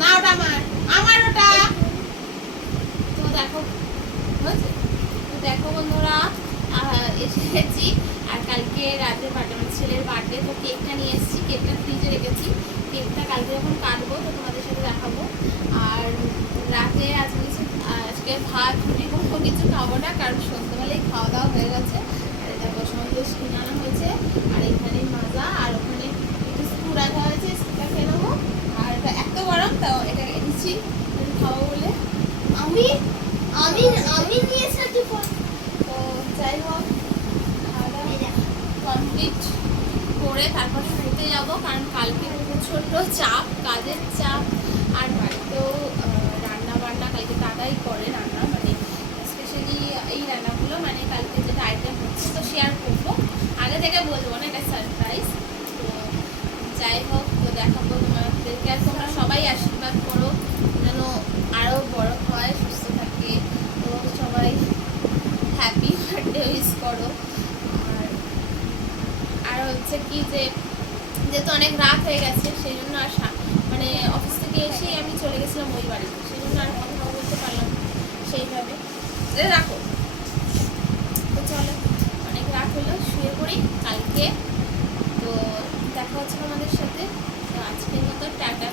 না। ওটা আমার। আমার ওটা। তো দেখো দেখো বন্ধুরা এসেছি আর কালকে রাতে বার্থডে আমার ছেলের বার্থডে তো কেকটা নিয়ে এসেছি। কেকটা ফ্রিজে রেখেছি। কেকটা কালকে যখন কাটবো তো তোমাদের সাথে দেখাবো। আর রাতে আজকে আজকে ভাত রুটি কোনো কিছু খাব না কারণ সন্ধ্যাবেলায় খাওয়া দাওয়া হয়ে গেছে। আমি আমি আমি নিয়ে এসেছি তো যাই হোক কমপ্লিট করে তারপর শুতে যাব, কারণ কালকে প্রচণ্ড চাপ, কাজের চাপ। আর বাড়িতেও রান্না বান্না কালকে দাদাই করে রান্না মানে স্পেশালি এই রান্নাগুলো মানে কালকে যেটা আইটেম হচ্ছে তো শেয়ার করব। আগে থেকে বলব না, এটা সারপ্রাইজ তো যাই হোক, তো দেখাবো তোমাদেরকে। আর তোমরা সবাই আশীর্বাদ করো, যেন আরও বড় হয় সুস্থ থাকে তো সবাই হ্যাপি বার্থডে উইশ করো আর আর হচ্ছে কি যে, যেহেতু অনেক রাত হয়ে গেছে সেই জন্য আর মানে অফিস থেকে এসেই আমি চলে গেছিলাম ওই বাড়িতে। সেই জন্য আর কথা বলতে পারলাম সেইভাবে। রাখো। তো চলো, অনেক রাত হলো, শুয়ে পড়ি কালকে। তো দেখা হচ্ছে আমাদের সাথে। তো আজকের মতো টাটা।